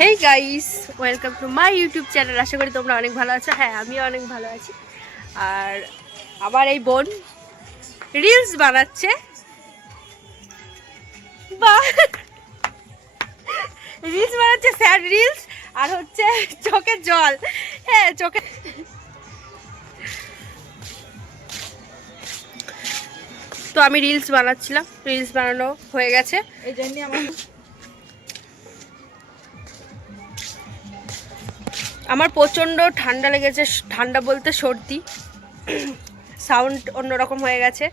Hey guys, welcome to my YouTube channel. আশা করি তোমরা অনেক ভালো আছো। হ্যাঁ, আমিও অনেক ভালো আছি। আর আমার এই বোন রিলস বানাচ্ছে। বাহ, রিলস বানাচ্ছে, স্যাড রিলস। আর হচ্ছে চোখে জল। হ্যাঁ, চোখে। তো আমি রিলস বানাচ্ছিলাম, রিলস বানানো হয়ে গেছে। এই জন্যই আমার প্রচণ্ড ঠান্ডা লেগেছে। ঠান্ডা বলতে সর্দি, সাউন্ড অন্যরকম হয়ে গেছে।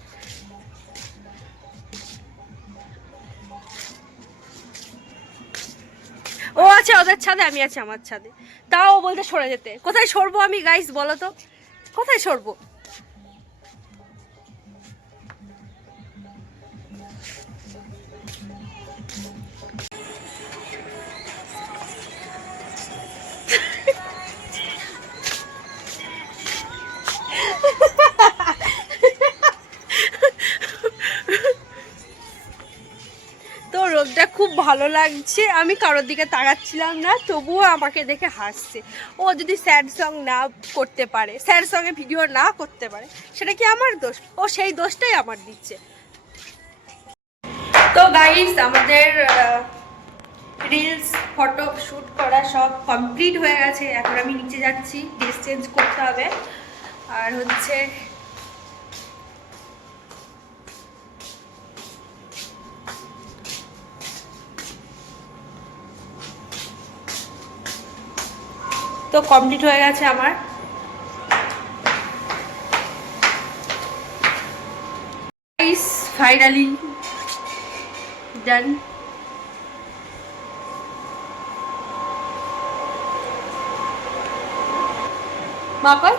ও আছে ওদের ছাদে, আমি আছি আমার ছাদে। তাও বলতে সরে যেতে। কোথায় সরবো আমি গাইস, বলো তো কোথায় সরবো? তো রোদটা খুব ভালো লাগছে। আমি কারোর দিকে তাকাচ্ছিলাম না, তবুও আমাকে দেখে হাসছে। ও যদি স্যাড সং না করতে পারে, স্যাড সঙ্গে ভিডিও না করতে পারে, সেটা কি আমার দোষ? ও সেই দোষটাই আমার দিচ্ছে। তো গাইস, আমাদের রিলস ফটো শ্যুট করা সব কমপ্লিট হয়ে গেছে। এখন আমি নিচে যাচ্ছি, ড্রেস চেঞ্জ করতে হবে। আর হচ্ছে তো কমপ্লিট হয়ে গেছে আমার। গাইস, ফাইনালি ডান। মাপা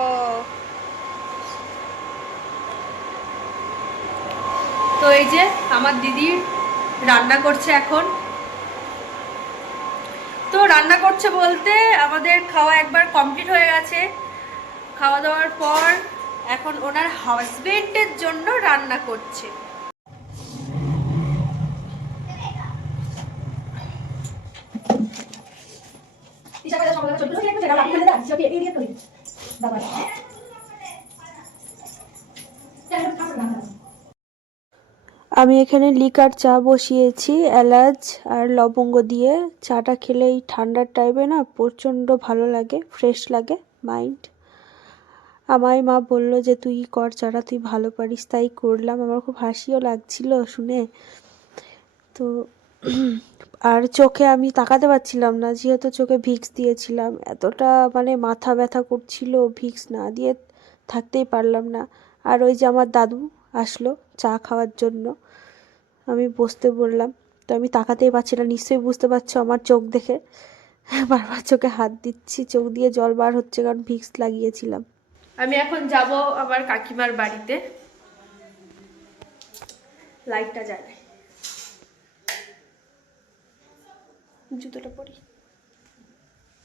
ও, তো এই যে আমার দিদি রান্না করছে এখন। তো রান্না করছে বলতে আমাদের খাওয়া একবার কমপ্লিট হয়ে গেছে। খাওয়া দাওয়ার পর এখন ওনার হাজবেন্ডের জন্য রান্না করছে। আমি এখানে লিকার চা বসিয়েছি, এলাচ আর লবঙ্গ দিয়ে। চাটা খেলে এই ঠান্ডার টাইমে না প্রচণ্ড ভালো লাগে, ফ্রেশ লাগে মাইন্ড। আমায় মা বলল যে তুই কর চাটা, তুই ভালো পারিস, তাই করলাম। আমার খুব হাসিও লাগছিল শুনে। তো আর চোখে আমি তাকাতে পারছিলাম না, যেহেতু চোখে ভিক্স দিয়েছিলাম। এতটা মানে মাথা ব্যথা করছিল, ভিক্স না দিয়ে থাকতেই পারলাম না। আর ওই যে আমার দাদু আসলো চা খাওয়ার জন্য, আমি বসতে বললাম। তো আমি তাকাতেই পারছি না, নিশ্চয়ই বুঝতে পারছো আমার চোখ দেখে। বারবার চোখে হাত দিচ্ছি, চোখ দিয়ে জল বার হচ্ছে, কারণ ভিক্স লাগিয়েছিলাম। আমি এখন যাব আমার কাকিমার বাড়িতে। লাইটটা জ্বালাই, জুতোটা পরি।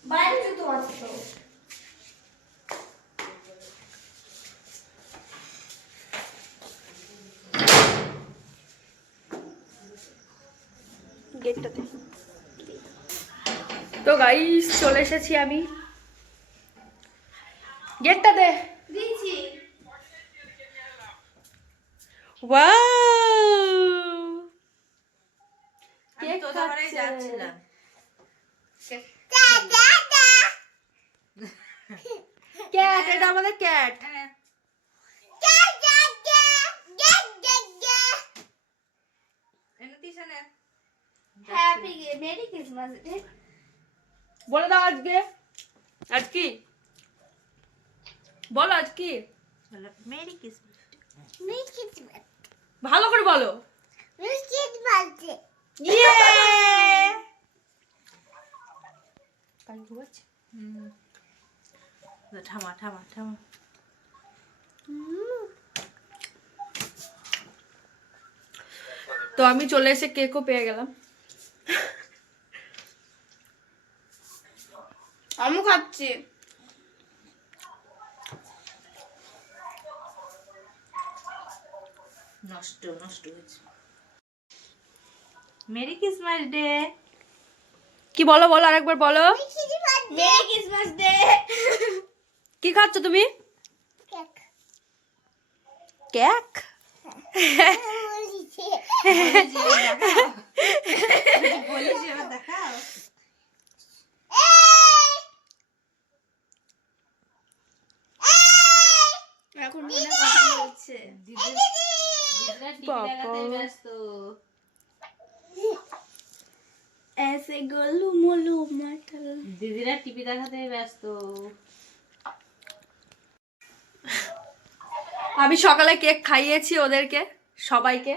বাইরে জুতো আছে তো। গেটটাতে। তো গাইস, চলে এসেছি আমি। গেটটা দে। দিচ্ছি। ওয়াও, আমি তোদের ঘরে যাচ্ছিলাম। ক্যাট, এটা আমাদের ক্যাট। Happy merry Christmas. বলে দাও আজকে আজ কি, বলো আজ কি। Merry Christmas. ভালো করে বলো। ইয়ে, কালকে ঘুমাচ্ছে। ঠামা ঠামা ঠামা। তো আমি চলে এসে কেকও পেয়ে গেলাম। আমি খাচ্ছি। নষ্ট নষ্ট হয়েছে। Merry Christmas day. কি বলো বলো আরেকবার বলো। Merry Christmas day. কি খাচ্ছ তুমি? কেক। এখন মনে কথা বলছে। ऐसे गोलू मोलू मटल। দিদিরা টিভি দেখাতে ব্যস্ত। আমি সকালে কেক খাইয়েছি ওদেরকে সবাইকে।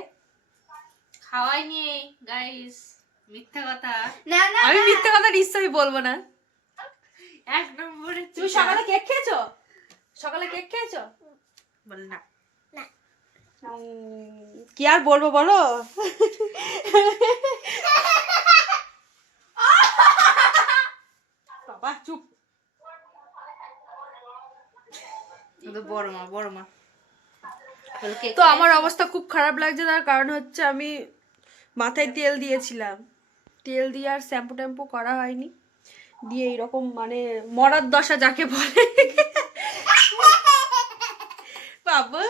খাওয়াইনি গাইস, মিথ্যা কথা। না না আমি মিথ্যে কথা নিশ্চয়ই বলবো না। এক নম্বরে তুমি সকালে কেক খেয়েছো? সকালে কেক খেয়েছো? বল না। কি আর বলবো বলো। বাবা চুপ। বড় মা বড় মা। তো আমার অবস্থা খুব খারাপ লাগছে, তার কারণ হচ্ছে আমি মাথায় তেল দিয়েছিলাম, তেল দিয়ে আর শ্যাম্পু ট্যাম্পু করা হয়নি, দিয়ে এইরকম মানে মরার দশা যাকে বলে। বাবা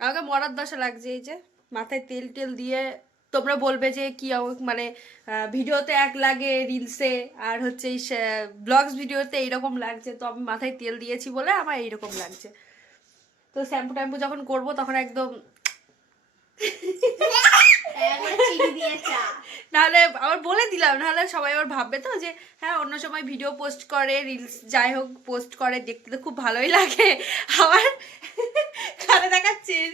আমাকে মরার দশা লাগছে, এই যে মাথায় তেল টেল দিয়ে। তোমরা বলবে যে কি মানে ভিডিওতে এক লাগে, রিলসে আর হচ্ছে এই ব্লগস ভিডিওতে এইরকম লাগছে, তো আমি মাথায় তেল দিয়েছি বলে আমার এইরকম লাগছে। তো শ্যাম্পু ট্যাম্পু যখন করবো তখন একদম নাহলে আবার বলে দিলাম, নাহলে সবাই আবার ভাববে তো যে হ্যাঁ অন্য সময় ভিডিও পোস্ট করে, রিলস যাই হোক পোস্ট করে, দেখতে তো খুব ভালোই লাগে, আবার কানে দেখাচ্ছিস।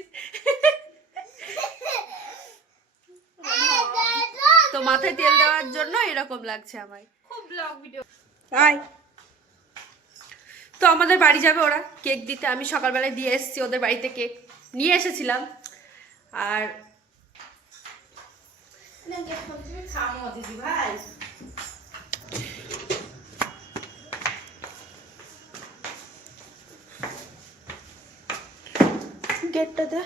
তো মাথায় তেল দেওয়ার জন্য এরকম লাগছে আমার। খুব ব্লগ ভিডিও। আয় তো আমাদের বাড়ি যাবে ওরা কেক দিতে, আমি সকালবেলায় দিয়ে এসেছি ওদের বাড়িতে, কেক নিয়ে এসেছিলাম। আর খামো দিদি ভাই। গেটটা দে।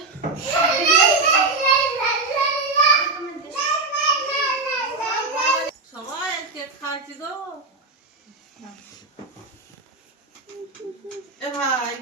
সবাই কেক খাওয়াচ্ছি গো। এ ভাই